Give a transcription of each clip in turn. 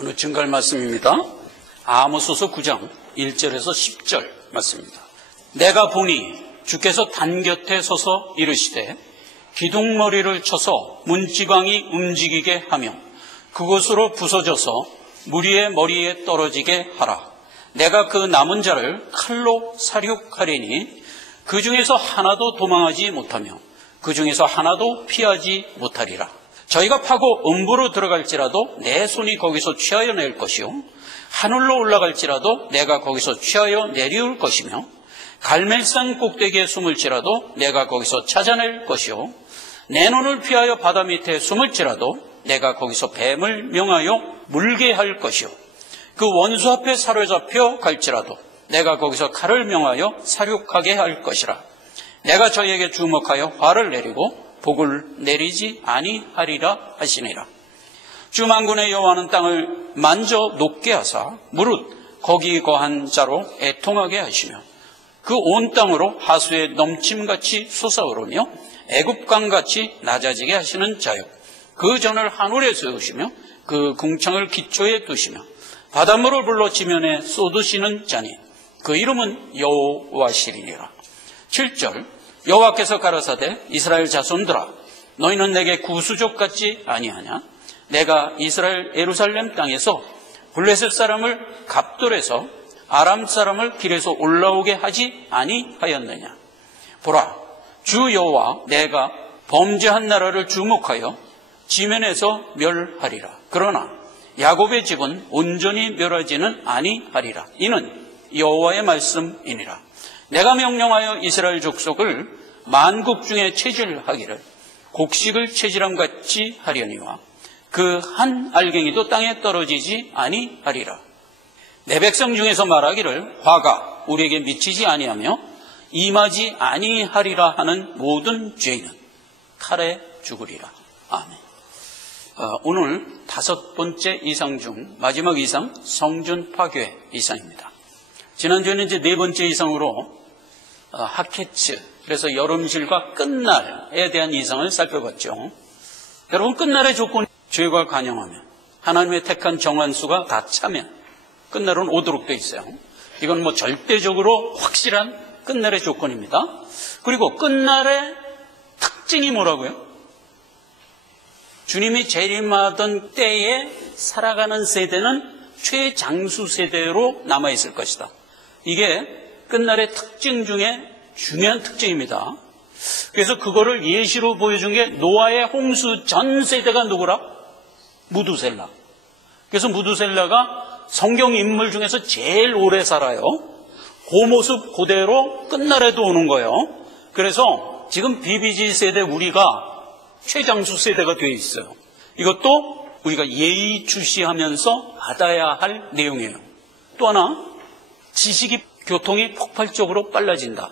오늘 증거할 말씀입니다. 아모스서 9장 1절에서 10절 말씀입니다. 내가 보니 주께서 단 곁에 서서 이르시되 기둥머리를 쳐서 문지방이 움직이게 하며 그곳으로 부서져서 무리의 머리에 떨어지게 하라. 내가 그 남은 자를 칼로 살육하리니 그 중에서 하나도 도망하지 못하며 그 중에서 하나도 피하지 못하리라. 저희가 파고 음부로 들어갈지라도 내 손이 거기서 취하여 낼 것이요 하늘로 올라갈지라도 내가 거기서 취하여 내려올 것이며 갈멜산 꼭대기에 숨을지라도 내가 거기서 찾아낼 것이요 내 눈을 피하여 바다 밑에 숨을지라도 내가 거기서 뱀을 명하여 물게 할 것이요 그 원수 앞에 사로잡혀 갈지라도 내가 거기서 칼을 명하여 사륙하게 할 것이라. 내가 저희에게 주목하여 화를 내리고 복을 내리지 아니하리라 하시니라. 주 만군의 여호와는 땅을 만져 녹게 하사 무릇 거기 거한 자로 애통하게 하시며 그 온 땅으로 하수의 넘침같이 솟아오르며 애굽강같이 낮아지게 하시는 자요 그 전을 하늘에 세우시며 그 궁창을 기초에 두시며 바닷물을 불러 지면에 쏟으시는 자니 그 이름은 여호와시리니라. 7절 여호와께서 가라사대 이스라엘 자손들아 너희는 내게 구수족 같지 아니하냐. 내가 이스라엘 예루살렘 땅에서 블레셋 사람을 갑돌에서 아람 사람을 길에서 올라오게 하지 아니하였느냐. 보라 주 여호와 내가 범죄한 나라를 주목하여 지면에서 멸하리라. 그러나 야곱의 집은 온전히 멸하지는 아니하리라. 이는 여호와의 말씀이니라. 내가 명령하여 이스라엘 족속을 만국 중에 체질하기를 곡식을 체질함같이 하려니와 그 한 알갱이도 땅에 떨어지지 아니하리라. 내 백성 중에서 말하기를 화가 우리에게 미치지 아니하며 임하지 아니하리라 하는 모든 죄인은 칼에 죽으리라. 아멘. 오늘 5번째 이상 중 마지막 이상 성전 파괴 이상입니다. 지난주에는 이제 4번째 이상으로 하케츠, 그래서 여름실과 끝날에 대한 이상을 살펴봤죠. 여러분, 끝날의 조건이 죄가 간영하면, 하나님의 택한 정한수가 다 차면 끝날은 오도록 되어 있어요. 이건 뭐 절대적으로 확실한 끝날의 조건입니다. 그리고 끝날의 특징이 뭐라고요? 주님이 재림하던 때에 살아가는 세대는 최장수 세대로 남아있을 것이다. 이게 끝날의 특징 중에 중요한 특징입니다. 그래서 그거를 예시로 보여준 게 노아의 홍수 전 세대가 누구라? 무두셀라. 그래서 무두셀라가 성경 인물 중에서 제일 오래 살아요. 그 모습 그대로 끝날에도 오는 거예요. 그래서 지금 BBG 세대 우리가 최장수 세대가 되어 있어요. 이것도 우리가 예의주시하면서 받아야 할 내용이에요. 또 하나, 지식이 교통이 폭발적으로 빨라진다.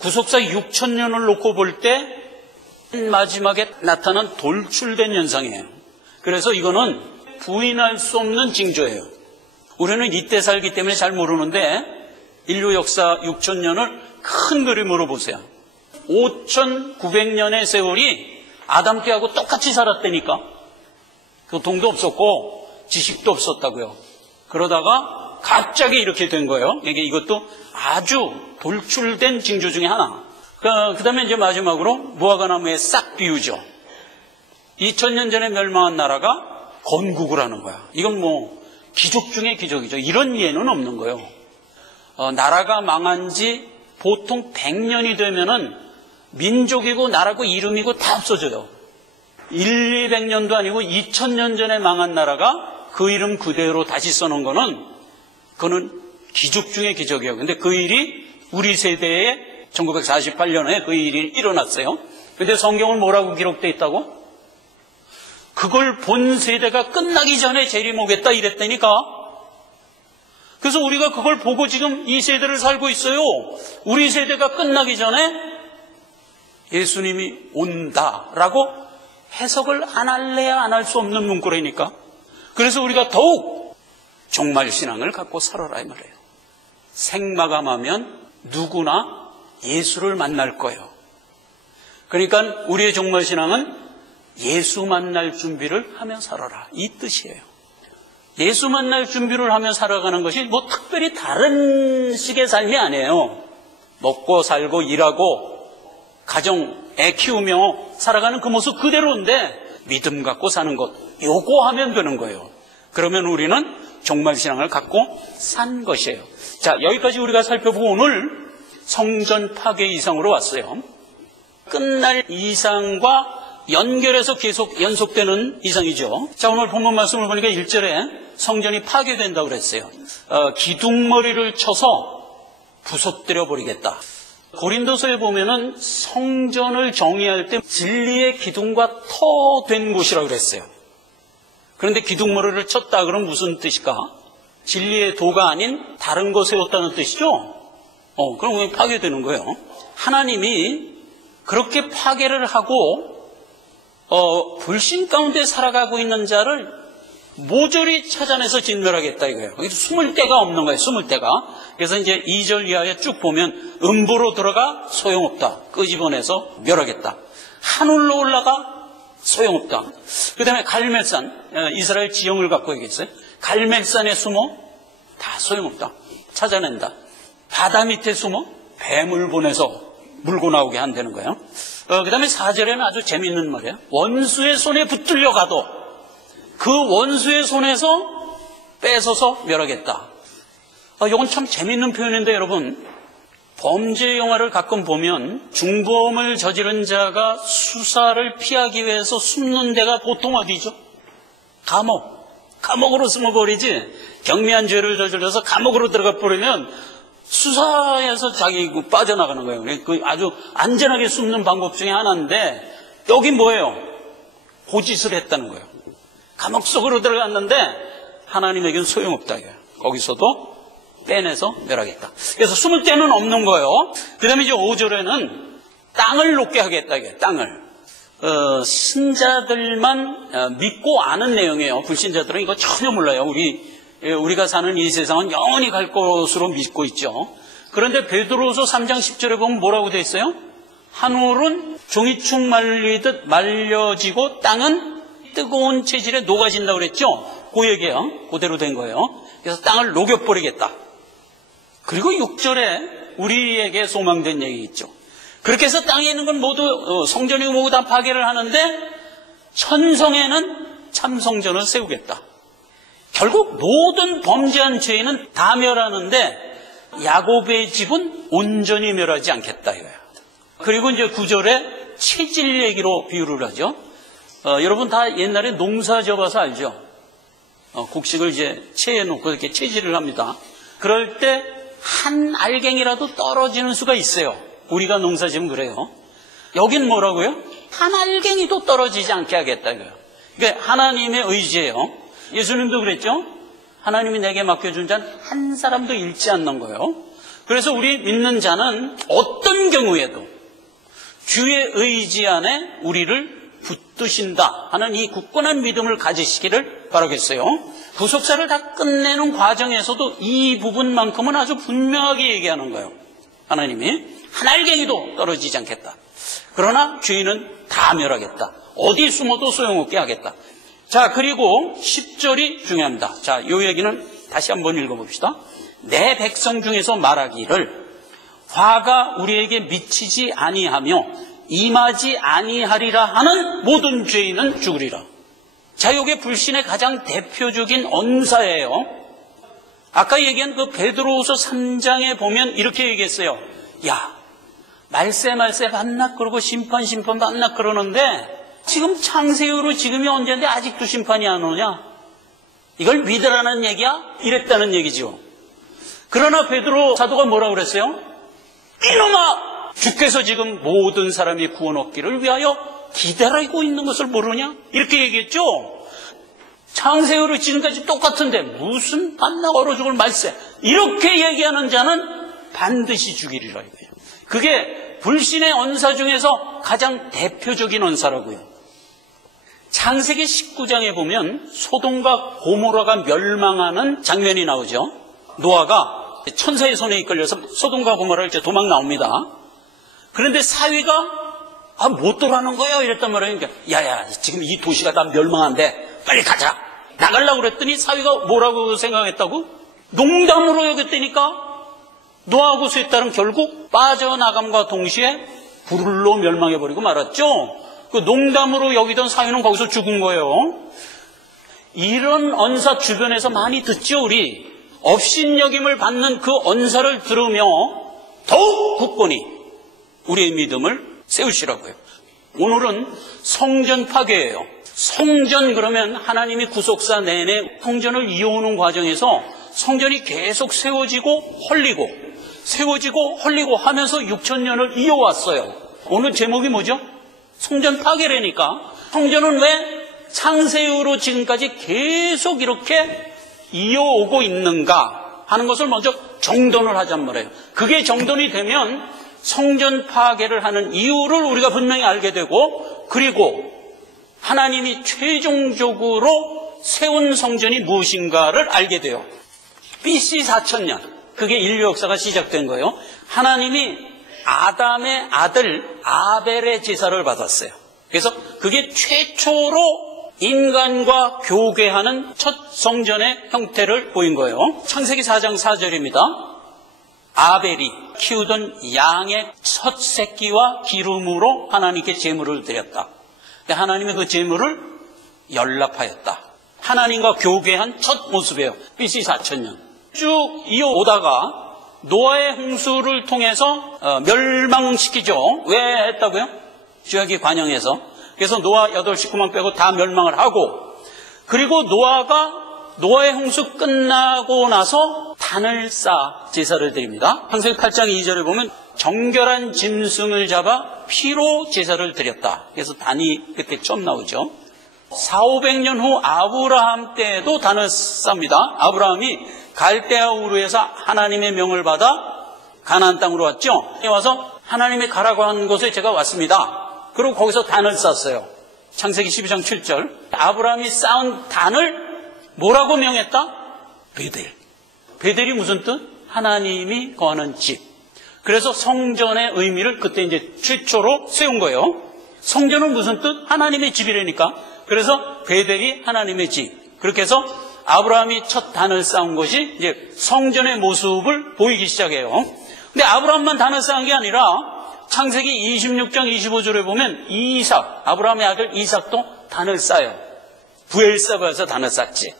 구속사 6,000년을 놓고 볼 때 마지막에 나타난 돌출된 현상이에요. 그래서 이거는 부인할 수 없는 징조예요. 우리는 이때 살기 때문에 잘 모르는데 인류 역사 6,000년을 큰 그림으로 보세요. 5,900년의 세월이 아담 때하고 똑같이 살았다니까. 교통도 없었고 지식도 없었다고요. 그러다가 갑자기 이렇게 된 거예요. 이것도 아주 돌출된 징조 중에 하나. 그 다음에 이제 마지막으로 무화과나무의 싹 비유죠. 2000년 전에 멸망한 나라가 건국을 하는 거야. 이건 뭐 기적 중에 기적이죠. 이런 예는 없는 거예요. 나라가 망한 지 보통 100년이 되면은 민족이고 나라고 이름이고 다 없어져요. 200년도 아니고 2000년 전에 망한 나라가 그 이름 그대로 다시 써놓은 거는 그거는 기적 중에 기적이에요. 근데 그 일이 우리 세대에 1948년에 그 일이 일어났어요. 근데 성경은 뭐라고 기록되어 있다고? 그걸 본 세대가 끝나기 전에 재림 오겠다 이랬다니까. 그래서 우리가 그걸 보고 지금 이 세대를 살고 있어요. 우리 세대가 끝나기 전에 예수님이 온다라고 해석을 안 할래야 안 할 수 없는 문구라니까. 그래서 우리가 더욱 종말신앙을 갖고 살아라 이 말이에요. 생마감하면 누구나 예수를 만날 거예요. 그러니까 우리의 종말신앙은 예수 만날 준비를 하며 살아라 이 뜻이에요. 예수 만날 준비를 하며 살아가는 것이 뭐 특별히 다른 식의 삶이 아니에요. 먹고 살고 일하고 가정, 애 키우며 살아가는 그 모습 그대로인데 믿음 갖고 사는 것, 요거 하면 되는 거예요. 그러면 우리는 종말신앙을 갖고 산 것이에요. 자, 여기까지 우리가 살펴보고 오늘 성전 파괴 이상으로 왔어요. 끝날 이상과 연결해서 계속 연속되는 이상이죠. 자, 오늘 본문 말씀을 보니까 1절에 성전이 파괴된다고 그랬어요. 기둥머리를 쳐서 부서뜨려 버리겠다. 고린도서에 보면은 성전을 정의할 때 진리의 기둥과 터 된 곳이라고 그랬어요. 그런데 기둥머리를 쳤다 그러면 무슨 뜻일까? 진리의 도가 아닌 다른 거 세웠다는 뜻이죠? 그럼 왜 파괴되는 거예요? 하나님이 그렇게 파괴를 하고 불신 가운데 살아가고 있는 자를 모조리 찾아내서 진멸하겠다 이거예요. 여기서 숨을 데가 없는 거예요. 숨을 데가. 그래서 이제 2절 이하에 쭉 보면 음부로 들어가 소용없다. 끄집어내서 멸하겠다. 하늘로 올라가 소용없다. 그 다음에 갈멜산, 이스라엘 지형을 갖고 얘기했어요. 갈멜산에 숨어 다 소용없다. 찾아낸다. 바다 밑에 숨어 뱀을 보내서 물고 나오게 한다는 거예요. 그 다음에 4절에는 아주 재미있는 말이에요. 원수의 손에 붙들려 가도 그 원수의 손에서 뺏어서 멸하겠다. 이건 참 재미있는 표현인데 여러분, 범죄 영화를 가끔 보면 중범을 저지른 자가 수사를 피하기 위해서 숨는 데가 보통 어디죠? 감옥으로 숨어버리지. 경미한 죄를 저질러서 감옥으로 들어가 버리면 수사에서 자기 빠져나가는 거예요. 그 아주 안전하게 숨는 방법 중에 하나인데 여긴 뭐예요? 고짓을 했다는 거예요. 감옥 속으로 들어갔는데 하나님에게는 소용없다 이거예요. 거기서도 빼내서 멸하겠다. 그래서 숨을 데는 없는 거예요. 그 다음에 이제 5절에는 땅을 녹게 하겠다 이거예요. 땅을. 신자들만 믿고 아는 내용이에요. 불신자들은 이거 전혀 몰라요. 우리가 사는 이 세상은 영원히 갈 것으로 믿고 있죠. 그런데 베드로후서 3장 10절에 보면 뭐라고 되어 있어요? 하늘은 종이축 말리듯 말려지고 땅은 뜨거운 체질에 녹아진다고 그랬죠? 그 얘기예요. 그대로 된 거예요. 그래서 땅을 녹여버리겠다. 그리고 6절에 우리에게 소망된 얘기 있죠. 그렇게 해서 땅에 있는 건 모두 성전이고 뭐고 다 파괴를 하는데 천성에는 참성전을 세우겠다. 결국 모든 범죄한 죄인은 다 멸하는데 야곱의 집은 온전히 멸하지 않겠다 이거예요. 그리고 이제 9절에 체질 얘기로 비유를 하죠. 여러분 다 옛날에 농사 지어봐서 알죠? 곡식을 이제 체에 놓고 이렇게 체질을 합니다. 그럴 때 한 알갱이라도 떨어지는 수가 있어요. 우리가 농사 지으면 그래요. 여긴 뭐라고요? 한 알갱이도 떨어지지 않게 하겠다 이거예요. 그러니까 하나님의 의지예요. 예수님도 그랬죠? 하나님이 내게 맡겨준 자는 한 사람도 잃지 않는 거예요. 그래서 우리 믿는 자는 어떤 경우에도 주의 의지 안에 우리를 붙드신다 하는 이 굳건한 믿음을 가지시기를 바라겠어요. 구속사를 다 끝내는 과정에서도 이 부분만큼은 아주 분명하게 얘기하는 거예요. 하나님이 한 알갱이도 떨어지지 않겠다. 그러나 죄인은 다 멸하겠다. 어디 숨어도 소용없게 하겠다. 자, 그리고 10절이 중요합니다. 자, 이 얘기는 다시 한번 읽어봅시다. 내 백성 중에서 말하기를 화가 우리에게 미치지 아니하며 임하지 아니하리라 하는 모든 죄인은 죽으리라. 자, 이게 불신의 가장 대표적인 언사예요. 아까 얘기한 그 베드로후서 3장에 보면 이렇게 얘기했어요. 야, 말세 반낙 그러고 심판 반낙 그러는데 지금 창세후로 지금이 언제인데 아직도 심판이 안 오냐? 이걸 믿으라는 얘기야? 이랬다는 얘기죠. 그러나 베드로 사도가 뭐라고 그랬어요? 이놈아! 주께서 지금 모든 사람이 구원 얻기를 위하여 기다리고 있는 것을 모르냐? 이렇게 얘기했죠. 창세후로 지금까지 똑같은데 무슨 반낙 얼어 죽을 말세. 이렇게 얘기하는 자는 반드시 죽이리라 이거예요. 그게 불신의 언사 중에서 가장 대표적인 언사라고요. 창세기 19장에 보면 소돔과 고모라가 멸망하는 장면이 나오죠. 노아가 천사의 손에 이끌려서 소돔과 고모라를 이제 도망 나옵니다. 그런데 사위가 못 돌아가는 거예요 이랬단 말이에요. 야야, 지금 이 도시가 다 멸망한데 빨리 가자. 나가려고 그랬더니 사위가 뭐라고 생각했다고? 농담으로 여겼다니까. 노아하고 셋 딸은 결국 빠져나감과 동시에 불로 멸망해버리고 말았죠. 그 농담으로 여기던 사위는 거기서 죽은 거예요. 이런 언사 주변에서 많이 듣죠. 우리 업신여김을 받는 그 언사를 들으며 더욱 굳건히 우리의 믿음을 세우시라고요. 오늘은 성전 파괴예요. 성전 그러면 하나님이 구속사 내내 성전을 이어오는 과정에서 성전이 계속 세워지고 헐리고 세워지고 헐리고 하면서 6,000년을 이어왔어요. 오늘 제목이 뭐죠? 성전 파괴라니까. 성전은 왜 창세 이후로 지금까지 계속 이렇게 이어오고 있는가 하는 것을 먼저 정돈을 하잔 말이에요. 그게 정돈이 되면 성전 파괴를 하는 이유를 우리가 분명히 알게 되고, 그리고 하나님이 최종적으로 세운 성전이 무엇인가를 알게 돼요. BC 4000년, 그게 인류 역사가 시작된 거예요. 하나님이 아담의 아들 아벨의 제사를 받았어요. 그래서 그게 최초로 인간과 교계하는 첫 성전의 형태를 보인 거예요. 창세기 4장 4절입니다. 아벨이 키우던 양의 첫 새끼와 기름으로 하나님께 제물을 드렸다. 근데 하나님의 그 제물을 연락하였다. 하나님과 교계한 첫 모습이에요. BC 4000년. 쭉 이어오다가 노아의 홍수를 통해서 멸망시키죠. 왜 했다고요? 죄악이 관영해서. 그래서 노아 8 식구만 빼고 다 멸망을 하고, 그리고 노아의 홍수 끝나고 나서 단을 쌓아 제사를 드립니다. 창세기 8장 2절에 보면 정결한 짐승을 잡아 피로 제사를 드렸다. 그래서 단이 그때 처음 나오죠. 400-500년 후 아브라함 때에도 단을 쌉니다. 아브라함이 갈대아 우르에서 하나님의 명을 받아 가나안 땅으로 왔죠. 와서 하나님이 가라고 한 곳에 제가 왔습니다. 그리고 거기서 단을 쌓았어요. 창세기 12장 7절. 아브라함이 쌓은 단을 뭐라고 명했다? 베델. 베델이 무슨 뜻? 하나님이 거하는 집. 그래서 성전의 의미를 그때 이제 최초로 세운 거예요. 성전은 무슨 뜻? 하나님의 집이라니까. 그래서 베델이 하나님의 집. 그렇게 해서 아브라함이 첫 단을 쌓은 것이 이제 성전의 모습을 보이기 시작해요. 근데 아브라함만 단을 쌓은 게 아니라 창세기 26장 25절에 보면 이삭, 아브라함의 아들 이삭도 단을 쌓아요. 부엘세바에서 단을 쌓지.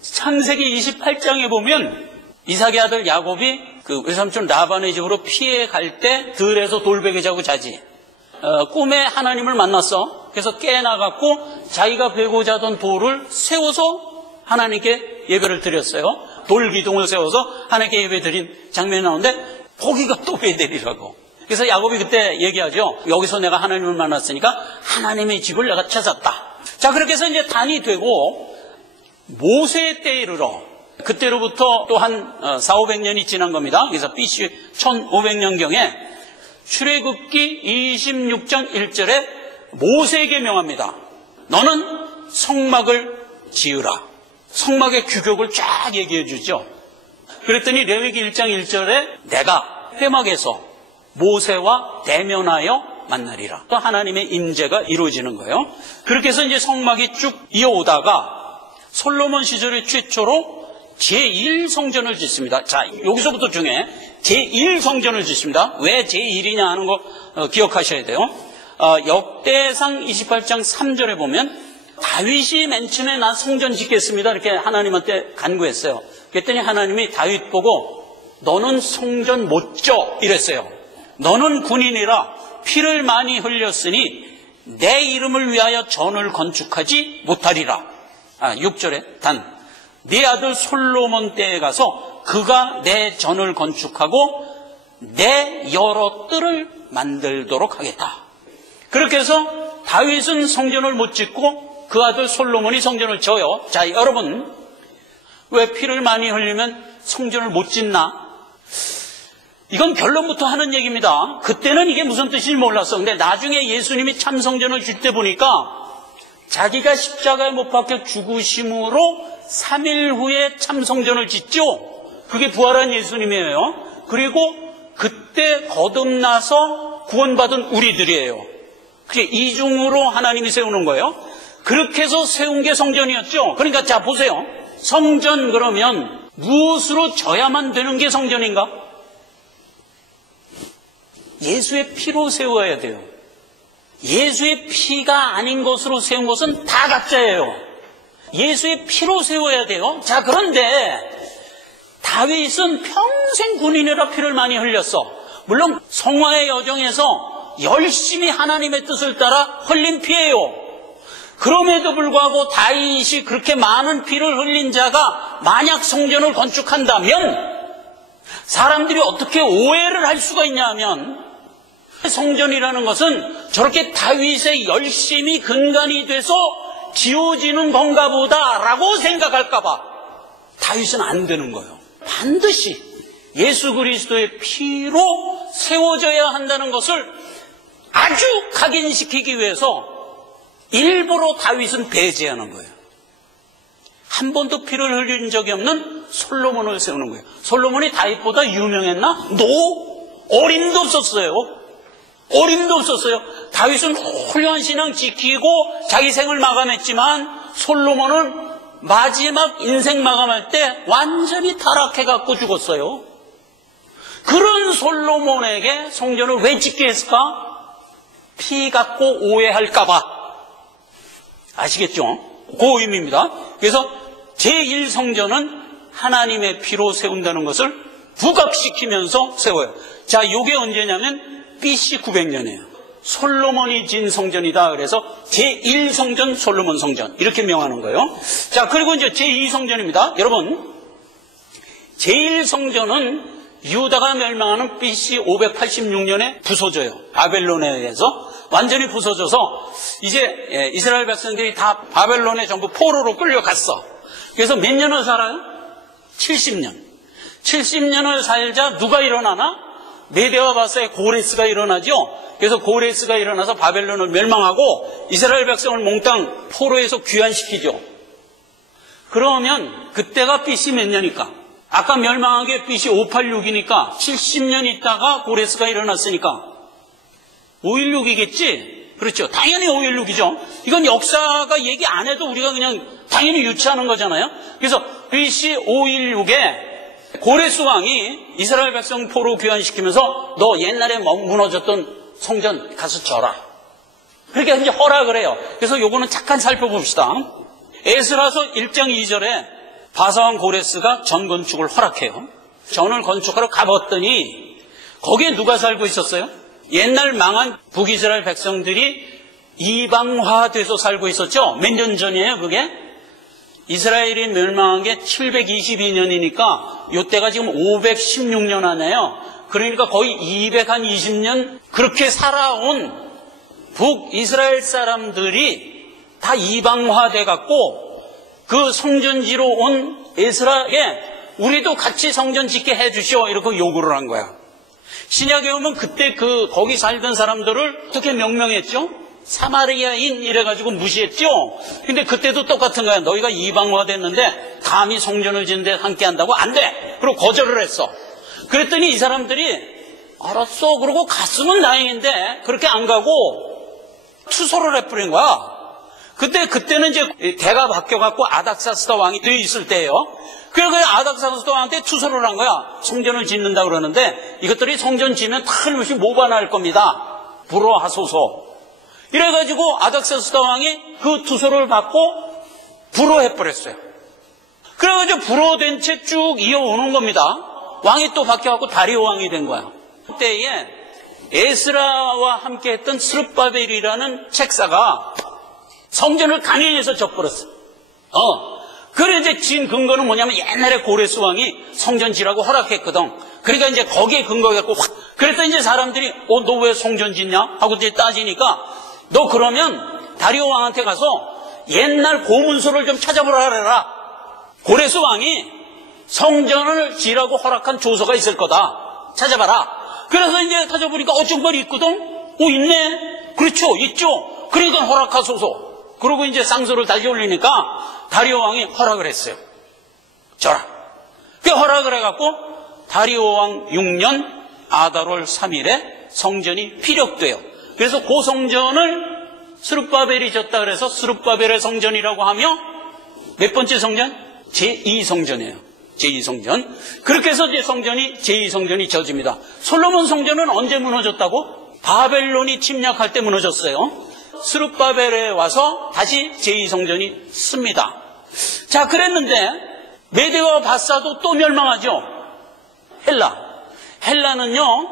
창세기 28장에 보면 이삭의 아들 야곱이 그 외삼촌 라반의 집으로 피해 갈 때 들에서 돌베개 자고 자지. 꿈에 하나님을 만났어. 그래서 깨어나갖고 자기가 베고 자던 돌을 세워서 하나님께 예배를 드렸어요. 돌 기둥을 세워서 하나님께 예배 드린 장면이 나오는데 거기가 또 베델이라고. 그래서 야곱이 그때 얘기하죠. 여기서 내가 하나님을 만났으니까 하나님의 집을 내가 찾았다. 자, 그렇게 해서 이제 단이 되고 모세 때에 이르러 그때로부터 또 한 400-500년이 지난 겁니다. 그래서 BC 1500년경에 출애굽기 26장 1절에 모세에게 명합니다. 너는 성막을 지으라. 성막의 규격을 쫙 얘기해 주죠. 그랬더니 레위기 1장 1절에 내가 회막에서 모세와 대면하여 만나리라. 또 하나님의 임재가 이루어지는 거예요. 그렇게 해서 이제 성막이 쭉 이어오다가 솔로몬 시절의 최초로 제1성전을 짓습니다. 자, 여기서부터 중에 제1성전을 짓습니다. 왜 제1이냐 하는 거 기억하셔야 돼요. 역대상 28장 3절에 보면 다윗이 맨 처음에 난 성전 짓겠습니다. 이렇게 하나님한테 간구했어요. 그랬더니 하나님이 다윗 보고 너는 성전 못 져 이랬어요. 너는 군인이라 피를 많이 흘렸으니 내 이름을 위하여 전을 건축하지 못하리라. 6절에 단 네 아들 솔로몬 때에 가서 그가 내 전을 건축하고 내 여러 뜰을 만들도록 하겠다. 그렇게 해서 다윗은 성전을 못 짓고 그 아들 솔로몬이 성전을 져요. 자, 여러분, 왜 피를 많이 흘리면 성전을 못 짓나? 이건 결론부터 하는 얘기입니다. 그때는 이게 무슨 뜻인지 몰랐어. 근데 나중에 예수님이 참 성전을 줄 때 보니까 자기가 십자가에 못 박혀 죽으심으로 3일 후에 참 성전을 짓죠. 그게 부활한 예수님이에요. 그리고 그때 거듭나서 구원받은 우리들이에요. 그게 이중으로 하나님이 세우는 거예요. 그렇게 해서 세운 게 성전이었죠. 그러니까 자 보세요. 성전 그러면 무엇으로 져야만 되는 게 성전인가? 예수의 피로 세워야 돼요. 예수의 피가 아닌 것으로 세운 것은 다 가짜예요. 예수의 피로 세워야 돼요. 자, 그런데 다윗은 평생 군인이라 피를 많이 흘렸어. 물론 성화의 여정에서 열심히 하나님의 뜻을 따라 흘린 피예요. 그럼에도 불구하고 다윗이 그렇게 많은 피를 흘린 자가 만약 성전을 건축한다면 사람들이 어떻게 오해를 할 수가 있냐 하면 성전이라는 것은 저렇게 다윗의 열심이 근간이 돼서 지어지는 건가 보다라고 생각할까 봐 다윗은 안 되는 거예요. 반드시 예수 그리스도의 피로 세워져야 한다는 것을 아주 각인시키기 위해서 일부러 다윗은 배제하는 거예요. 한 번도 피를 흘린 적이 없는 솔로몬을 세우는 거예요. 솔로몬이 다윗보다 유명했나? 어림도 없었어요. 어림도 없었어요. 다윗은 훌륭한 신앙 지키고 자기 생을 마감했지만 솔로몬은 마지막 인생 마감할 때 완전히 타락해갖고 죽었어요. 그런 솔로몬에게 성전을 왜 짓게 했을까? 피 갖고 오해할까봐. 아시겠죠? 그 의미입니다. 그래서 제1성전은 하나님의 피로 세운다는 것을 부각시키면서 세워요. 자, 이게 언제냐면 BC 900년이에요. 솔로몬이 진 성전이다. 그래서 제1성전 솔로몬 성전 이렇게 명하는 거예요. 자, 그리고 이제 제2성전입니다. 여러분, 제1성전은 유다가 멸망하는 BC 586년에 부서져요. 바벨론에 의해서 완전히 부서져서 이제 이스라엘 백성들이 다 바벨론에 전부 포로로 끌려갔어. 그래서 몇 년을 살아요? 70년. 70년을 살자 누가 일어나나? 메대와 바사의 고레스가 일어나죠. 그래서 고레스가 일어나서 바벨론을 멸망하고 이스라엘 백성을 몽땅 포로에서 귀환시키죠. 그러면 그때가 BC 몇 년일까? 아까 멸망한 게 BC 586이니까 70년 있다가 고레스가 일어났으니까 516이겠지? 그렇죠. 당연히 516이죠. 이건 역사가 얘기 안 해도 우리가 그냥 당연히 유추하는 거잖아요. 그래서 BC 516에 고레스 왕이 이스라엘 백성 포로 귀환시키면서 너 옛날에 무너졌던 성전 가서 져라. 그렇게 이제 허락을 해요. 그래서 요거는 잠깐 살펴봅시다. 에스라서 1장 2절에 바사왕 고레스가 전 건축을 허락해요. 전을 건축하러 가봤더니 거기에 누가 살고 있었어요? 옛날 망한 북이스라엘 백성들이 이방화돼서 살고 있었죠. 몇 년 전이에요 그게? 이스라엘이 멸망한 게 722년이니까 이때가 지금 516년 하네요. 그러니까 거의 220년 그렇게 살아온 북이스라엘 사람들이 다 이방화돼 갖고 그 성전지로 온 에스라에 우리도 같이 성전 짓게 해주시오 이렇게 요구를 한 거야. 신약에 오면 그때 거기 살던 사람들을 어떻게 명명했죠? 사마리아인 이래가지고 무시했죠. 근데 그때도 똑같은 거야. 너희가 이방화 됐는데 감히 성전을 짓는데 함께 한다고? 안 돼. 그리고 거절을 했어. 그랬더니 이 사람들이 알았어 그러고 갔으면 다행인데 그렇게 안 가고 투소를 해버린 거야. 그때는 이제 대가 바뀌어갖고 아닥사스다 왕이 되어 있을 때예요. 그래서 아닥사스다 왕한테 투소를 한 거야. 성전을 짓는다 그러는데 이것들이 성전 지면 틀림없이 모반할 겁니다. 불허하소서. 이래가지고 아닥사스다 왕이 그 투소를 받고 불허해버렸어요. 그래가지고 불허된 채 쭉 이어오는 겁니다. 왕이 또 바뀌어갖고 다리오 왕이 된 거야. 그때에 에스라와 함께 했던 스룹바벨이라는 책사가 성전을 강행해서 져버렸어. 그래 이제 진 근거는 뭐냐면 옛날에 고레스 왕이 성전 지라고 허락했거든. 그러니까 이제 거기에 근거해갖고 확. 그랬더니 이제 사람들이 너 왜 성전 짓냐? 하고 이제 따지니까 너 그러면 다리오 왕한테 가서 옛날 고문서를 좀 찾아보라 그래라. 고레스 왕이 성전을 지라고 허락한 조서가 있을 거다. 찾아봐라. 그래서 이제 찾아보니까 정말 있거든. 있네. 그렇죠. 있죠. 그러니까 허락하소서. 그러고 이제 쌍소를 다시 올리니까 다리오 왕이 허락을 했어요. 저라. 그 허락을 해갖고 다리오 왕 6년 아달월 3일에 성전이 피력돼요. 그래서 그 성전을 스룹바벨이 졌다 그래서 스룹바벨의 성전이라고 하며 몇 번째 성전? 제2성전이에요. 제2성전. 그렇게 해서 이제 제2성전이 져집니다. 솔로몬 성전은 언제 무너졌다고? 바벨론이 침략할 때 무너졌어요. 스룹바벨에 와서 다시 제2성전이 씁니다. 자, 그랬는데 메대와 바사도 또 멸망하죠. 헬라는요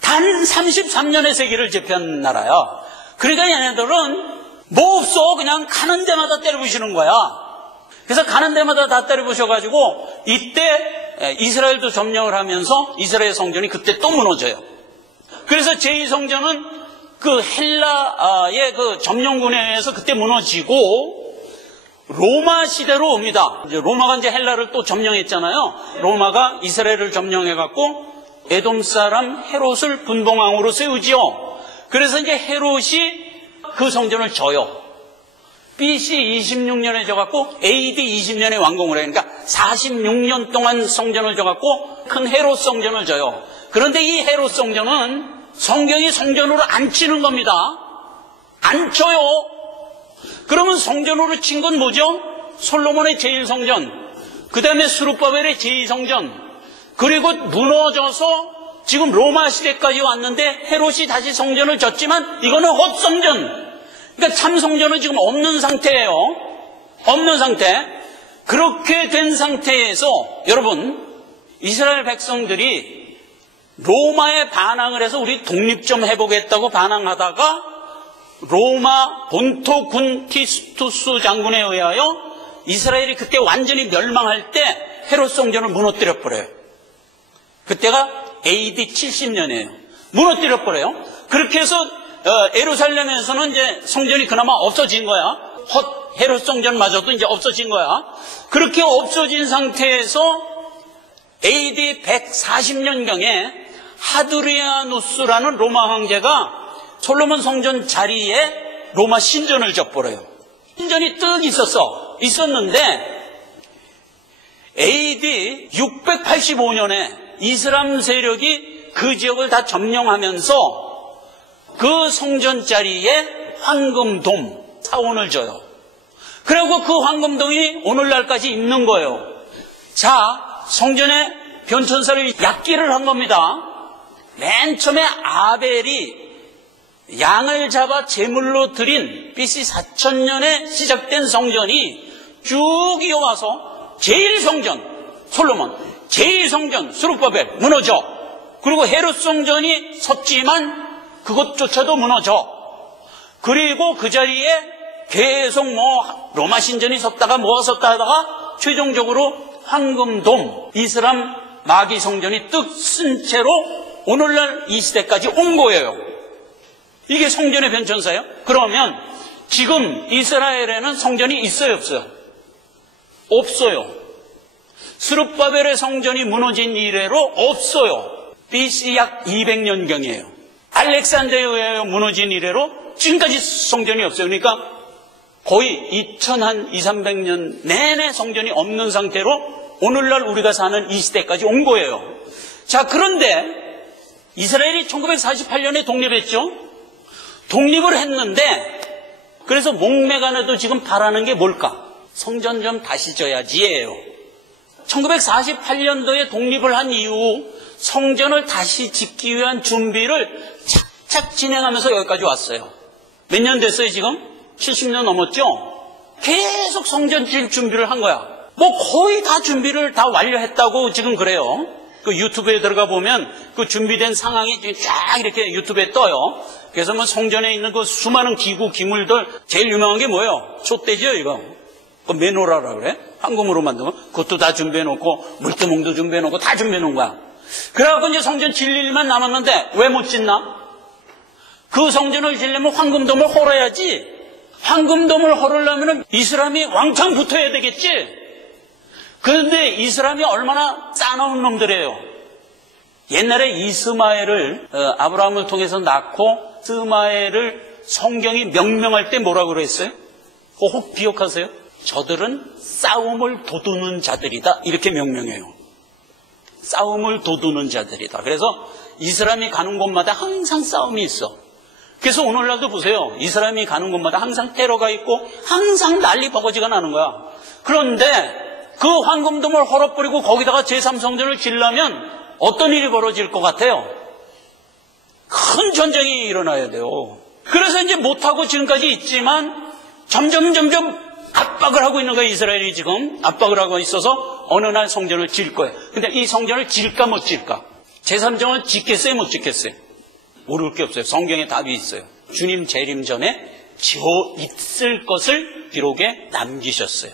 단 33년의 세기를 제패한 나라야. 그러니까 얘네들은 뭐 없어. 그냥 가는 데마다 때려부시는 거야. 그래서 가는 데마다 다 때려부셔가지고 이때 이스라엘도 점령을 하면서 이스라엘 성전이 그때 또 무너져요. 그래서 제2성전은 그 헬라의 그 점령군에 의해서 그때 무너지고 로마 시대로 옵니다. 이제 로마가 이제 헬라를 또 점령했잖아요. 로마가 이스라엘을 점령해갖고 에돔 사람 헤롯을 분봉왕으로 세우지요. 그래서 이제 헤롯이 그 성전을 져요. BC 26년에 져갖고 AD 20년에 완공을 해요. 그러니까 46년 동안 성전을 져갖고 큰 헤롯 성전을 져요. 그런데 이 헤롯 성전은 성경이 성전으로 안 치는 겁니다. 안 쳐요. 그러면 성전으로 친 건 뭐죠? 솔로몬의 제1성전, 그 다음에 스룹바벨의 제2성전, 그리고 무너져서 지금 로마 시대까지 왔는데 헤롯이 다시 성전을 졌지만 이거는 헛성전. 그러니까 참 성전은 지금 없는 상태예요. 없는 상태. 그렇게 된 상태에서 여러분, 이스라엘 백성들이 로마에 반항을 해서 우리 독립 좀 해보겠다고 반항하다가 로마 본토군 티투스 장군에 의하여 이스라엘이 그때 완전히 멸망할 때 헤롯 성전을 무너뜨려 버려요. 그때가 AD 70년이에요. 무너뜨려 버려요. 그렇게 해서 예루살렘에서는 이제 성전이 그나마 없어진 거야. 헤롯 성전마저도 이제 없어진 거야. 그렇게 없어진 상태에서 AD 140년경에 하드리아누스라는 로마 황제가 솔로몬 성전 자리에 로마 신전을 져버려요. 신전이 뜩 있었는데 AD 685년에 이슬람 세력이 그 지역을 다 점령하면서 그 성전 자리에 황금돔 사원을 줘요. 그리고 그 황금돔이 오늘날까지 있는 거예요. 자, 성전에 변천사를 약기를 한 겁니다. 맨 처음에 아벨이 양을 잡아 제물로 드린 BC 4000년에 시작된 성전이 쭉 이어와서 제1성전 솔로몬, 제2성전 스룹바벨 무너져. 그리고 헤롯 성전이 섰지만 그것조차도 무너져. 그리고 그 자리에 계속 로마 신전이 섰다가 뭐가 섰다 하다가 최종적으로 황금돔 이슬람 마귀 성전이 뜩 쓴 채로 오늘날 이 시대까지 온 거예요. 이게 성전의 변천사예요? 그러면 지금 이스라엘에는 성전이 있어요, 없어요? 없어요. 스룹바벨의 성전이 무너진 이래로 없어요. BC 약 200년경이에요. 알렉산더에 의하여 무너진 이래로 지금까지 성전이 없어요. 그러니까 거의 2300년 내내 성전이 없는 상태로 오늘날 우리가 사는 이 시대까지 온 거예요. 자, 그런데 이스라엘이 1948년에 독립했죠. 독립을 했는데 그래서 목매간에도 지금 바라는 게 뭘까? 성전 좀 다시 져야지예요. 1948년도에 독립을 한 이후 성전을 다시 짓기 위한 준비를 착착 진행하면서 여기까지 왔어요. 몇 년 됐어요 지금? 70년 넘었죠? 계속 성전 질 준비를 한 거야. 거의 다 준비를 다 완료했다고 지금 그래요. 그 유튜브에 들어가 보면 그 준비된 상황이 쫙 이렇게 유튜브에 떠요. 그래서 성전에 있는 그 수많은 기구, 기물들 제일 유명한 게 뭐예요? 촛대죠 이거. 그 메노라라 그래? 황금으로 만든 거. 그것도 다 준비해놓고 물두멍도 준비해놓고 다 준비해놓은 거야. 그래갖고 이제 성전 질 일만 남았는데 왜 못 짓나? 그 성전을 지려면 황금돔을 헐어야지. 황금돔을 헐으려면 이슬람이 왕창 붙어야 되겠지. 그런데 이슬람이 얼마나 싸나운 놈들이에요. 옛날에 이스마엘을 아브라함을 통해서 낳고 이스마엘을 성경이 명명할 때 뭐라고 그랬어요? 혹 기억하세요? 저들은 싸움을 도두는 자들이다 이렇게 명명해요. 싸움을 도두는 자들이다. 그래서 이슬람이 가는 곳마다 항상 싸움이 있어. 그래서 오늘날도 보세요. 이스라엘이 가는 곳마다 항상 테러가 있고 항상 난리 버거지가 나는 거야. 그런데 그 황금돔을 헐어버리고 거기다가 제3성전을 지으려면 어떤 일이 벌어질 것 같아요? 큰 전쟁이 일어나야 돼요. 그래서 이제 못하고 지금까지 있지만 점점 압박을 하고 있는 거예요. 이스라엘이 지금 압박을 하고 있어서 어느 날 성전을 지을 거예요. 근데 이 성전을 지을까 못 지을까? 제3성전을 짓겠어요 못 짓겠어요? 모를 게 없어요. 성경에 답이 있어요. 주님 재림 전에 지어 있을 것을 기록에 남기셨어요.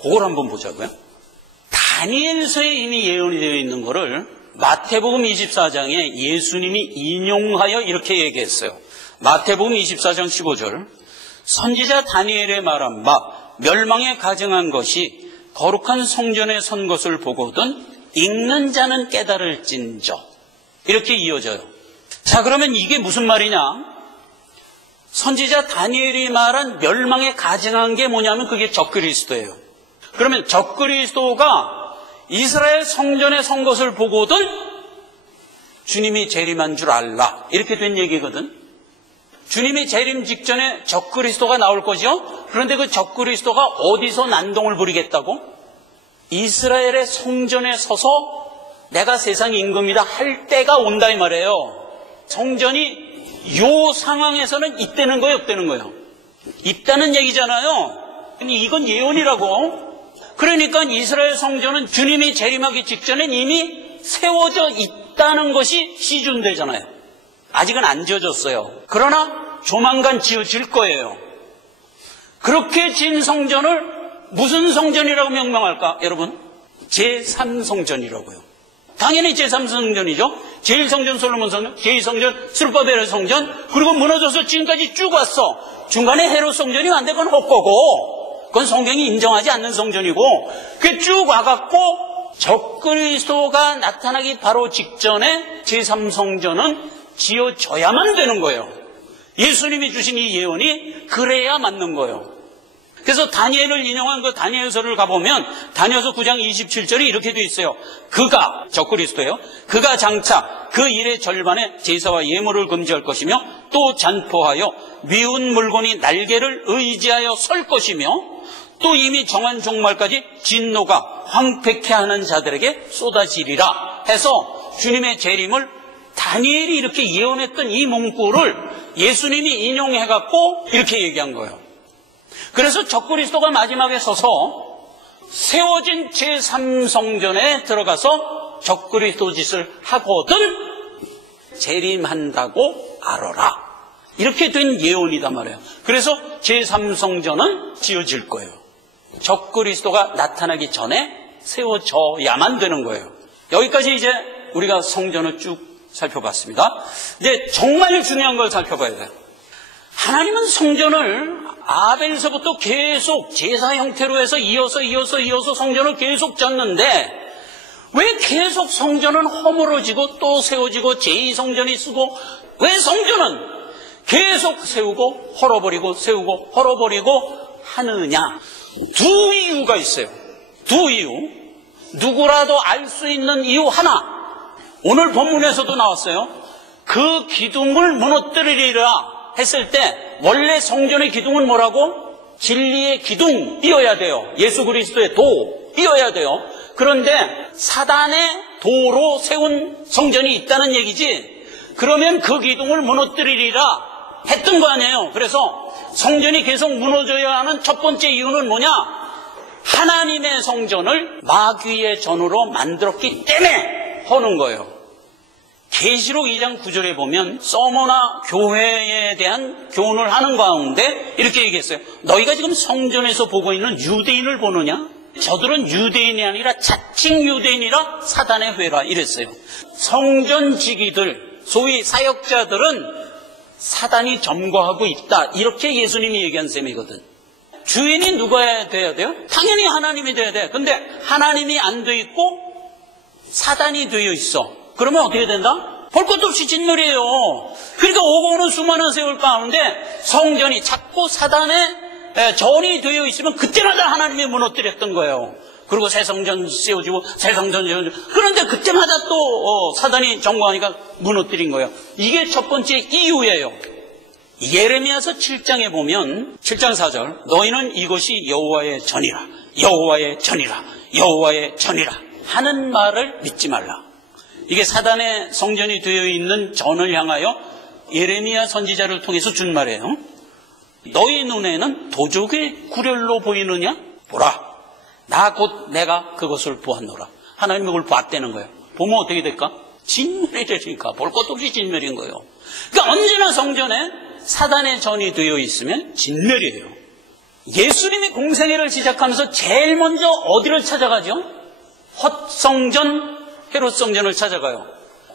그걸 한번 보자고요. 다니엘서에 이미 예언이 되어 있는 거를 마태복음 24장에 예수님이 인용하여 이렇게 얘기했어요. 마태복음 24장 15절 선지자 다니엘의 말한 바 멸망에 가증한 것이 거룩한 성전에 선 것을 보거든 읽는 자는 깨달을진저 이렇게 이어져요. 자, 그러면 이게 무슨 말이냐? 선지자 다니엘이 말한 멸망에 가증한 게 뭐냐면 그게 적그리스도예요. 그러면 적그리스도가 이스라엘 성전에 선 것을 보고든 주님이 재림한 줄 알라 이렇게 된 얘기거든. 주님이 재림 직전에 적그리스도가 나올 거죠. 그런데 그 적그리스도가 어디서 난동을 부리겠다고? 이스라엘의 성전에 서서 내가 세상 임금이다 할 때가 온다 이 말이에요. 성전이 요 상황에서는 있다는 거예요 없다는 거예요? 있다는 얘기잖아요. 이건 예언이라고. 그러니까 이스라엘 성전은 주님이 재림하기 직전엔 이미 세워져 있다는 것이 시준되잖아요. 아직은 안 지어졌어요. 그러나 조만간 지어질 거예요. 그렇게 지은 성전을 무슨 성전이라고 명명할까 여러분? 제3성전이라고요. 당연히 제3성전이죠. 제1성전 솔로몬 성전, 제2성전 스룹바벨의 성전, 그리고 무너져서 지금까지 쭉 왔어. 중간에 헤롯 성전이 왔는데 그건 헛거고 그건 성경이 인정하지 않는 성전이고 그게 쭉 와갖고 적그리스도가 나타나기 바로 직전에 제3성전은 지어져야만 되는 거예요. 예수님이 주신 이 예언이 그래야 맞는 거예요. 그래서 다니엘을 인용한 그 다니엘서를 가보면 다니엘서 9장 27절이 이렇게 되어 있어요. 그가 적그리스도예요. 그가 장차 그 일의 절반에 제사와 예물을 금지할 것이며 또 잔포하여 미운 물건이 날개를 의지하여 설 것이며 또 이미 정한 종말까지 진노가 황폐케 하는 자들에게 쏟아지리라 해서 주님의 재림을 다니엘이 이렇게 예언했던 이 문구를 예수님이 인용해갖고 이렇게 얘기한 거예요. 그래서 적그리스도가 마지막에 서서 세워진 제3성전에 들어가서 적그리스도 짓을 하거든 재림한다고 알아라. 이렇게 된 예언이단 말이에요. 그래서 제3성전은 지어질 거예요. 적그리스도가 나타나기 전에 세워져야만 되는 거예요. 여기까지 이제 우리가 성전을 쭉 살펴봤습니다. 이제 정말 중요한 걸 살펴봐야 돼요. 하나님은 성전을 아벨서부터 계속 제사 형태로 해서 이어서 성전을 계속 졌는데 왜 계속 성전은 허물어지고 또 세워지고 제2성전이 쓰고 왜 성전은 계속 세우고 헐어버리고 세우고 헐어버리고 하느냐? 두 이유가 있어요. 두 이유. 누구라도 알 수 있는 이유 하나. 오늘 본문에서도 나왔어요. 그 기둥을 무너뜨리리라 했을 때 원래 성전의 기둥은 뭐라고? 진리의 기둥이어야 돼요. 예수 그리스도의 도이어야 돼요. 그런데 사단의 도로 세운 성전이 있다는 얘기지. 그러면 그 기둥을 무너뜨리리라 했던 거 아니에요. 그래서 성전이 계속 무너져야 하는 첫 번째 이유는 뭐냐? 하나님의 성전을 마귀의 전으로 만들었기 때문에 하는 거예요. 계시록 2장 9절에 보면 서머나 교회에 대한 교훈을 하는 가운데 이렇게 얘기했어요. 너희가 지금 성전에서 보고 있는 유대인을 보느냐? 저들은 유대인이 아니라 자칭 유대인이라 사단의 회라 이랬어요. 성전 지기들, 소위 사역자들은 사단이 점거하고 있다. 이렇게 예수님이 얘기한 셈이거든. 주인이 누가 돼야 돼요? 당연히 하나님이 돼야 돼. 근데 하나님이 안 돼 있고 사단이 되어 있어. 그러면 어떻게 된다? 볼 것도 없이 짓놀이에요. 그러니까 오고 오는 수많은 세월 가운데 성전이 자꾸 사단의 전이 되어 있으면 그때마다 하나님이 무너뜨렸던 거예요. 그리고 새 성전 세워지고 새 성전 세워지고 그런데 그때마다 또 사단이 점거하니까 무너뜨린 거예요. 이게 첫 번째 이유예요. 예레미야서 7장에 보면 7장 4절 너희는 이것이 여호와의 전이라 여호와의 전이라 여호와의 전이라 하는 말을 믿지 말라. 이게 사단의 성전이 되어 있는 전을 향하여 예레미야 선지자를 통해서 준 말이에요. 너희 눈에는 도적의 구렬로 보이느냐? 보라, 나 곧 내가 그것을 보았노라. 하나님이 그걸 봤다는 거예요. 보면 어떻게 될까? 진멸이라니까. 볼 것도 없이 진멸인 거예요. 그러니까 언제나 성전에 사단의 전이 되어 있으면 진멸이에요. 예수님이 공생애를 시작하면서 제일 먼저 어디를 찾아가죠? 헛성전, 헤롯 성전을 찾아가요.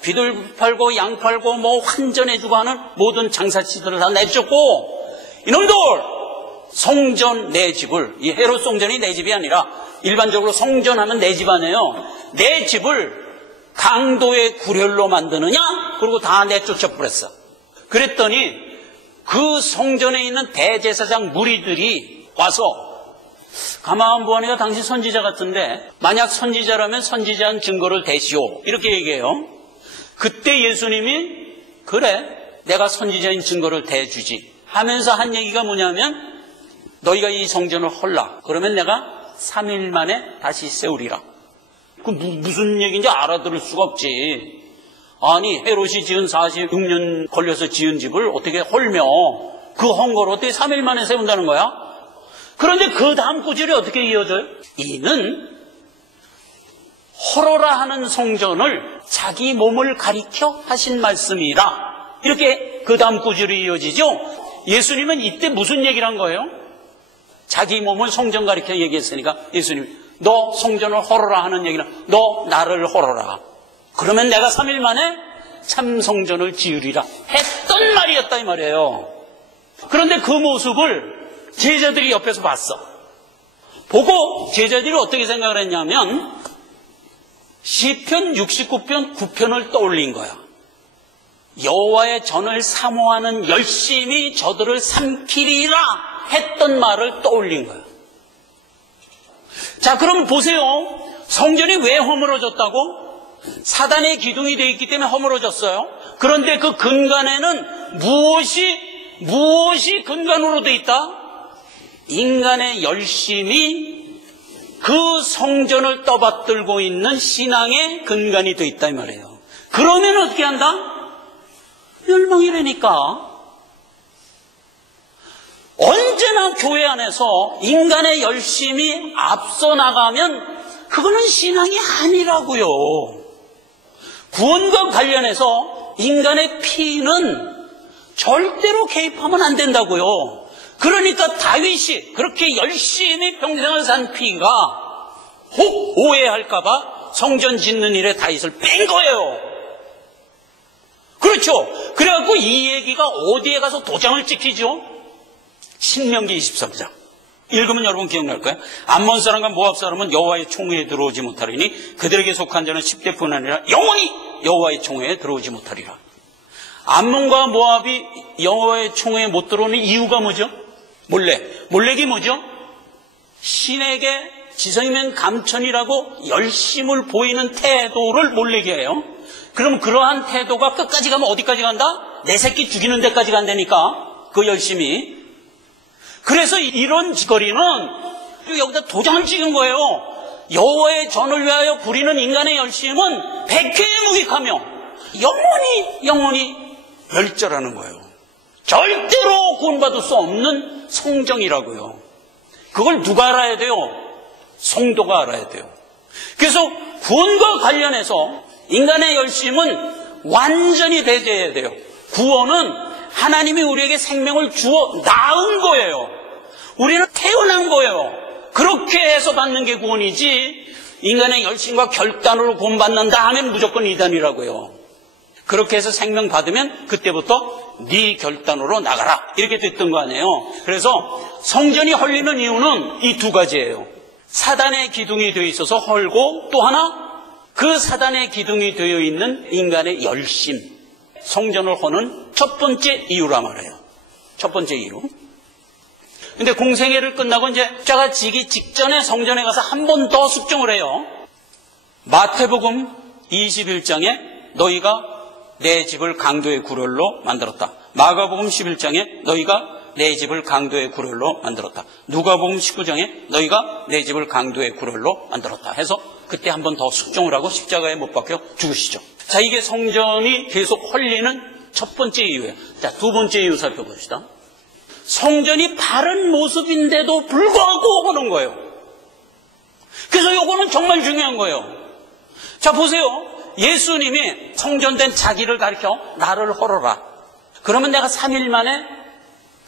비둘 팔고 양 팔고 뭐 환전해주고 하는 모든 장사치들을 다 내쫓고, 이놈들 성전 내 집을, 이 헤롯 성전이 내 집이 아니라 일반적으로 성전하면 내 집 아니에요. 내 집을 강도의 구렬로 만드느냐? 그리고 다 내쫓아 버렸어. 그랬더니 그 성전에 있는 대제사장 무리들이 와서, 가만 보아니까 당신 선지자 같은데 만약 선지자라면 선지자한 증거를 대시오, 이렇게 얘기해요. 그때 예수님이 그래, 내가 선지자인 증거를 대주지 하면서 한 얘기가 뭐냐면, 너희가 이 성전을 헐라, 그러면 내가 3일 만에 다시 세우리라. 그 무슨 얘기인지 알아들을 수가 없지. 아니, 헤롯이 지은 46년 걸려서 지은 집을 어떻게 헐며 그 헝거를 어떻게 3일 만에 세운다는 거야? 그런데 그 다음 구절이 어떻게 이어져요? 이는 헐어라 하는 성전을 자기 몸을 가리켜 하신 말씀이라. 이렇게 그 다음 구절이 이어지죠. 예수님은 이때 무슨 얘기를 한 거예요? 자기 몸을 성전 가리켜 얘기했으니까 예수님이 너 성전을 헐어라 하는 얘기는 너 나를 헐어라, 그러면 내가 3일 만에 참 성전을 지으리라 했던 말이었다 이 말이에요. 그런데 그 모습을 제자들이 옆에서 봤어. 보고 제자들이 어떻게 생각을 했냐면 시편 69편 9편을 떠올린 거야. 여호와의 전을 사모하는 열심히 저들을 삼키리라 했던 말을 떠올린 거야. 자, 그럼 보세요. 성전이 왜 허물어졌다고? 사단의 기둥이 되어 있기 때문에 허물어졌어요. 그런데 그 근간에는 무엇이 근간으로 되어 있다? 인간의 열심이 그 성전을 떠받들고 있는 신앙의 근간이 되어 있다 이 말이에요. 그러면 어떻게 한다? 멸망이라니까. 언제나 교회 안에서 인간의 열심이 앞서 나가면 그거는 신앙이 아니라고요. 구원과 관련해서 인간의 피는 절대로 개입하면 안 된다고요. 그러니까 다윗이 그렇게 열심히 평생을 산 피가 혹 오해할까봐 성전 짓는 일에 다윗을 뺀 거예요. 그렇죠. 그래갖고 이 얘기가 어디에 가서 도장을 찍히죠? 신명기 23장 읽으면 여러분 기억날 거예요. 암몬 사람과 모압 사람은 여호와의 총회에 들어오지 못하리니 그들에게 속한 자는 10대뿐 아니라 영원히 여호와의 총회에 들어오지 못하리라. 암몬과 모압이 여호와의 총회에 못 들어오는 이유가 뭐죠? 몰렉이 뭐죠? 신에게 지성이면 감천이라고 열심을 보이는 태도를 몰렉이에요. 그럼 그러한 태도가 끝까지 가면 어디까지 간다? 내 새끼 죽이는 데까지 간다니까, 그 열심이. 그래서 이런 짓거리는 여기다 도장을 찍은 거예요. 여호와의 전을 위하여 부리는 인간의 열심은 백회에 무익하며 영원히 멸절하는 거예요. 절대로 구원받을 수 없는 성정이라고요. 그걸 누가 알아야 돼요? 성도가 알아야 돼요. 그래서 구원과 관련해서 인간의 열심은 완전히 배제해야 돼요. 구원은 하나님이 우리에게 생명을 주어 낳은 거예요. 우리는 태어난 거예요. 그렇게 해서 받는 게 구원이지, 인간의 열심과 결단으로 구원받는다 하면 무조건 이단이라고요. 그렇게 해서 생명 받으면 그때부터 네 결단으로 나가라, 이렇게 됐던 거 아니에요. 그래서 성전이 헐리는 이유는 이 두 가지예요. 사단의 기둥이 되어 있어서 헐고, 또 하나 그 사단의 기둥이 되어 있는 인간의 열심, 성전을 허는 첫 번째 이유라 말이에요. 첫 번째 이유. 근데 공생애를 끝나고 이제 자가 지기 직전에 성전에 가서 한 번 더 숙종을 해요. 마태복음 21장에 너희가 내 집을 강도의 구렬로 만들었다. 마가복음 11장에 너희가 내 집을 강도의 구렬로 만들었다. 누가복음 19장에 너희가 내 집을 강도의 구렬로 만들었다 해서 그때 한 번 더 숙종을 하고 십자가에 못 박혀 죽으시죠. 자, 이게 성전이 계속 헐리는 첫 번째 이유예요. 자, 두 번째 이유 살펴봅시다. 성전이 바른 모습인데도 불구하고 하는 거예요. 그래서 요거는 정말 중요한 거예요. 자, 보세요. 예수님이 성전된 자기를 가리켜 나를 헐어라. 그러면 내가 3일 만에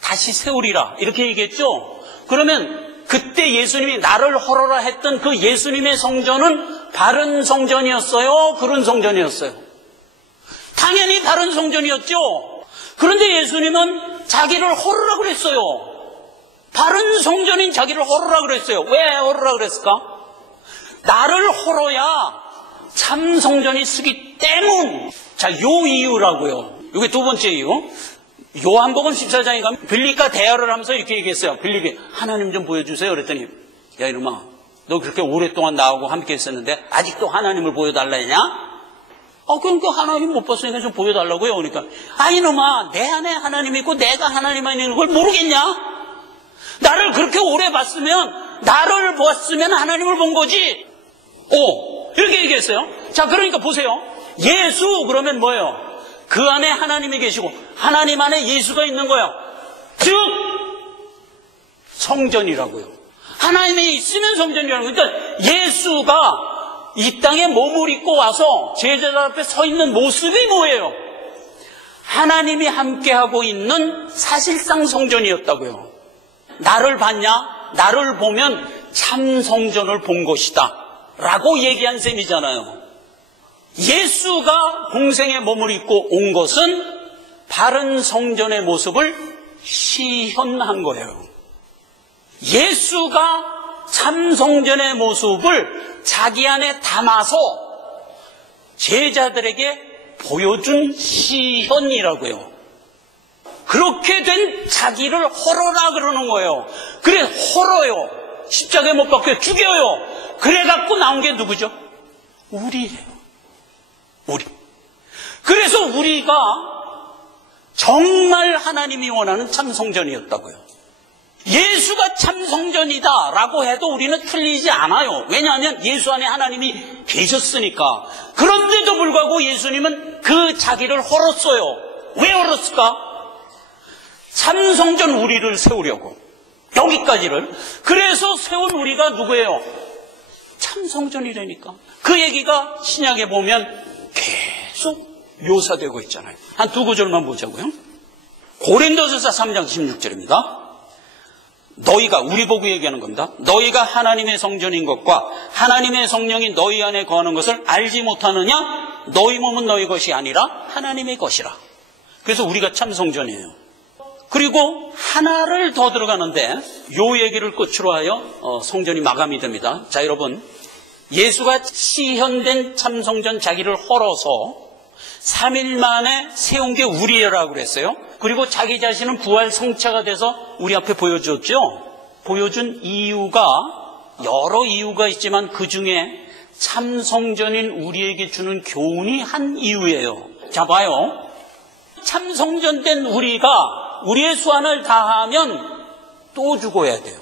다시 세우리라. 이렇게 얘기했죠. 그러면 그때 예수님이 나를 헐어라 했던 그 예수님의 성전은 바른 성전이었어요? 그런 성전이었어요? 당연히 바른 성전이었죠. 그런데 예수님은 자기를 헐으라 그랬어요. 바른 성전인 자기를 헐으라 그랬어요. 왜 헐으라 그랬을까? 나를 헐어야 참 성전이 쓰기 때문. 자, 요 이유라고요. 이게 두 번째 이유. 요한복음 14장에 가면 빌립과 대화를 하면서 이렇게 얘기했어요. 빌립이 하나님 좀 보여주세요. 그랬더니 야 이놈아, 너 그렇게 오랫동안 나하고 함께 있었는데 아직도 하나님을 보여달라 했냐? 그러니까 하나님 못 봤으니까 좀 보여달라고요. 그러니까 이놈아, 내 안에 하나님이 있고 내가 하나님 안에 있는 걸 모르겠냐? 나를 그렇게 오래 봤으면, 나를 보았으면 하나님을 본 거지. 이렇게 얘기했어요. 자, 그러니까 보세요. 예수 그러면 뭐예요? 그 안에 하나님이 계시고 하나님 안에 예수가 있는 거야. 즉 성전이라고요. 하나님이 있으면 성전이라는 거예요. 그러니까 예수가 이 땅에 몸을 입고 와서 제자들 앞에 서 있는 모습이 뭐예요? 하나님이 함께하고 있는 사실상 성전이었다고요. 나를 봤냐? 나를 보면 참 성전을 본 것이다 라고 얘기한 셈이잖아요. 예수가 공생의 몸을 입고 온 것은 바른 성전의 모습을 시현한 거예요. 예수가 참 성전의 모습을 자기 안에 담아서 제자들에게 보여준 시현이라고요. 그렇게 된 자기를 헐어라 그러는 거예요. 그래, 헐어요. 십자가에 못 박혀 죽여요. 그래갖고 나온 게 누구죠? 우리예요. 우리. 그래서 우리가 정말 하나님이 원하는 참 성전이었다고요. 예수가 참 성전이다 라고 해도 우리는 틀리지 않아요. 왜냐하면 예수 안에 하나님이 계셨으니까. 그런데도 불구하고 예수님은 그 자기를 헐었어요. 왜 헐었을까? 참 성전 우리를 세우려고. 여기까지를. 그래서 세운 우리가 누구예요? 참 성전이라니까. 그 얘기가 신약에 보면 계속 묘사되고 있잖아요. 한 두 구절만 보자고요. 고린도전서 3장 16절입니다. 너희가, 우리 보고 얘기하는 겁니다. 너희가 하나님의 성전인 것과 하나님의 성령이 너희 안에 거하는 것을 알지 못하느냐? 너희 몸은 너희 것이 아니라 하나님의 것이라. 그래서 우리가 참 성전이에요. 그리고 하나를 더 들어가는데 요 얘기를 끝으로 하여 성전이 마감이 됩니다. 자, 여러분, 예수가 시현된 참성전 자기를 헐어서 3일 만에 세운 게 우리라고 그랬어요. 그리고 자기 자신은 부활 성체가 돼서 우리 앞에 보여줬죠. 보여준 이유가 여러 이유가 있지만 그 중에 참성전인 우리에게 주는 교훈이 한 이유예요. 자, 봐요. 참성전된 우리가 우리의 수완을 다하면 또 죽어야 돼요.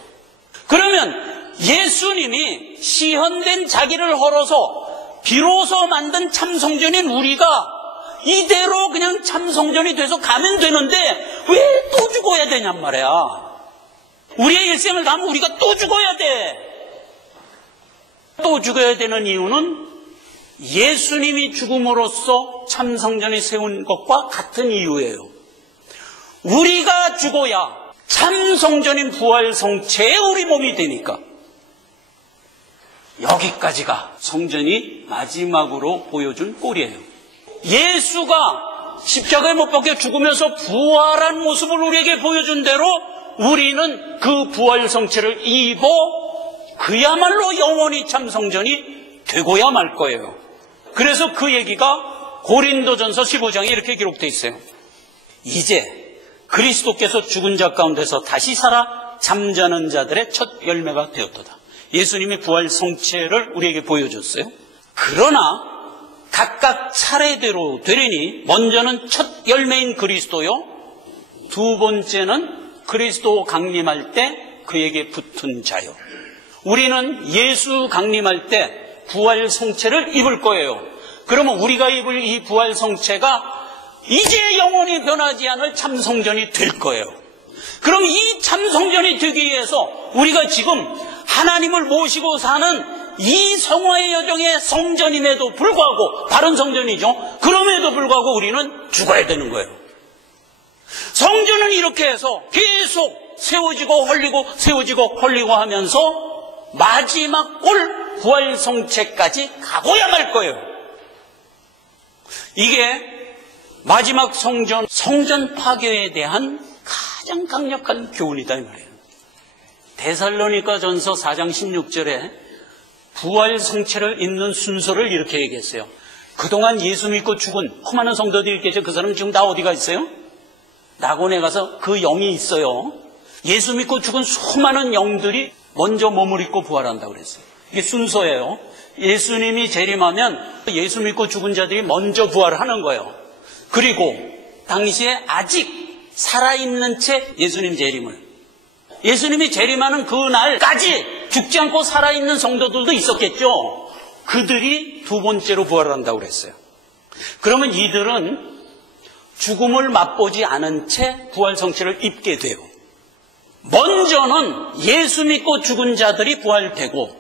그러면 예수님이 시현된 자기를 헐어서 비로소 만든 참성전인 우리가 이대로 그냥 참성전이 돼서 가면 되는데 왜 또 죽어야 되냔 말이야. 우리의 일생을 다하면 우리가 또 죽어야 돼. 또 죽어야 되는 이유는 예수님이 죽음으로써 참성전이 세운 것과 같은 이유예요. 우리가 죽어야 참성전인 부활성체의 우리 몸이 되니까. 여기까지가 성전이 마지막으로 보여준 꼴이에요. 예수가 십자가에 못 박혀 죽으면서 부활한 모습을 우리에게 보여준 대로 우리는 그 부활성체를 입어 그야말로 영원히 참성전이 되고야 말 거예요. 그래서 그 얘기가 고린도전서 15장에 이렇게 기록되어 있어요. 이제 그리스도께서 죽은 자 가운데서 다시 살아 잠자는 자들의 첫 열매가 되었도다. 예수님이 부활 성체를 우리에게 보여줬어요. 그러나 각각 차례대로 되리니 먼저는 첫 열매인 그리스도요, 두 번째는 그리스도 강림할 때 그에게 붙은 자요. 우리는 예수 강림할 때 부활 성체를 입을 거예요. 그러면 우리가 입을 이 부활 성체가 이제 영원히 변하지 않을 참성전이 될 거예요. 그럼 이 참성전이 되기 위해서 우리가 지금 하나님을 모시고 사는 이 성화의 여정의 성전임에도 불구하고, 다른 성전이죠. 그럼에도 불구하고 우리는 죽어야 되는 거예요. 성전은 이렇게 해서 계속 세워지고 헐리고 세워지고 헐리고 하면서 마지막 올 부활 성체까지 가고야 말 거예요. 이게 마지막 성전 파괴에 대한 가장 강력한 교훈이다 이 말이에요. 데살로니가 전서 4장 16절에 부활 성체를 입는 순서를 이렇게 얘기했어요. 그동안 예수 믿고 죽은 수많은 성도들이 계셔. 그 사람은 지금 다 어디가 있어요? 낙원에 가서 그 영이 있어요. 예수 믿고 죽은 수많은 영들이 먼저 몸을 입고 부활한다고 그랬어요. 이게 순서예요. 예수님이 재림하면 예수 믿고 죽은 자들이 먼저 부활하는 거예요. 그리고 당시에 아직 살아있는 채 예수님 재림을, 예수님이 재림하는 그날까지 죽지 않고 살아있는 성도들도 있었겠죠. 그들이 두 번째로 부활한다고 그랬어요. 그러면 이들은 죽음을 맛보지 않은 채 부활 성체를 입게 돼요. 먼저는 예수 믿고 죽은 자들이 부활되고,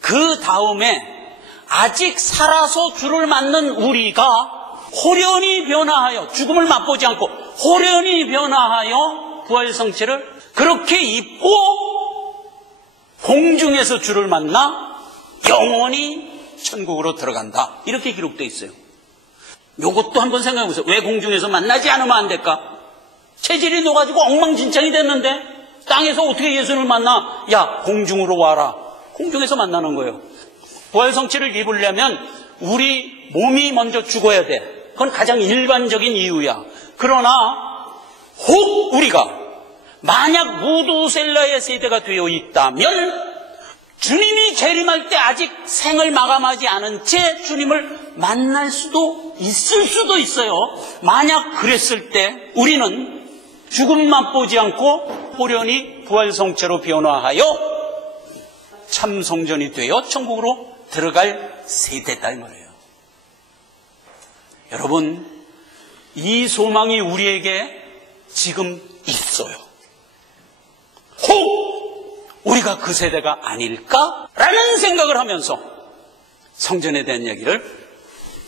그 다음에 아직 살아서 주를 맞는 우리가 호련히 변화하여, 죽음을 맛보지 않고 호련히 변화하여 부활 성체를 그렇게 입고 공중에서 주를 만나 영원히 천국으로 들어간다. 이렇게 기록되어 있어요. 이것도 한번 생각해 보세요. 왜 공중에서 만나지 않으면 안 될까? 체질이 녹아지고 엉망진창이 됐는데 땅에서 어떻게 예수를 만나? 야, 공중으로 와라. 공중에서 만나는 거예요. 부활 성체를 입으려면 우리 몸이 먼저 죽어야 돼. 그건 가장 일반적인 이유야. 그러나 혹 우리가 만약 무두셀라의 세대가 되어 있다면 주님이 재림할 때 아직 생을 마감하지 않은 채 주님을 만날 수도 있을 수도 있어요. 만약 그랬을 때 우리는 죽음 맛보지 않고 호련히 부활 성체로 변화하여 참성전이 되어 천국으로 들어갈 세대다 이 말이에요. 여러분, 이 소망이 우리에게 지금 있어요. 혹 우리가 그 세대가 아닐까라는 생각을 하면서 성전에 대한 이야기를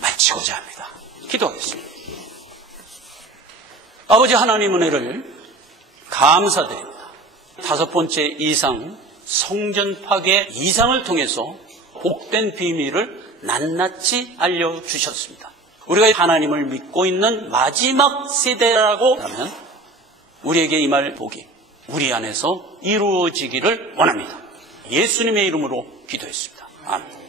마치고자 합니다. 기도하겠습니다. 아버지 하나님 은혜를 감사드립니다. 다섯 번째 이상, 성전 파괴 이상을 통해서 복된 비밀을 낱낱이 알려주셨습니다. 우리가 하나님을 믿고 있는 마지막 세대라고 하면 우리에게 임할 복이 우리 안에서 이루어지기를 원합니다. 예수님의 이름으로 기도했습니다. 아멘.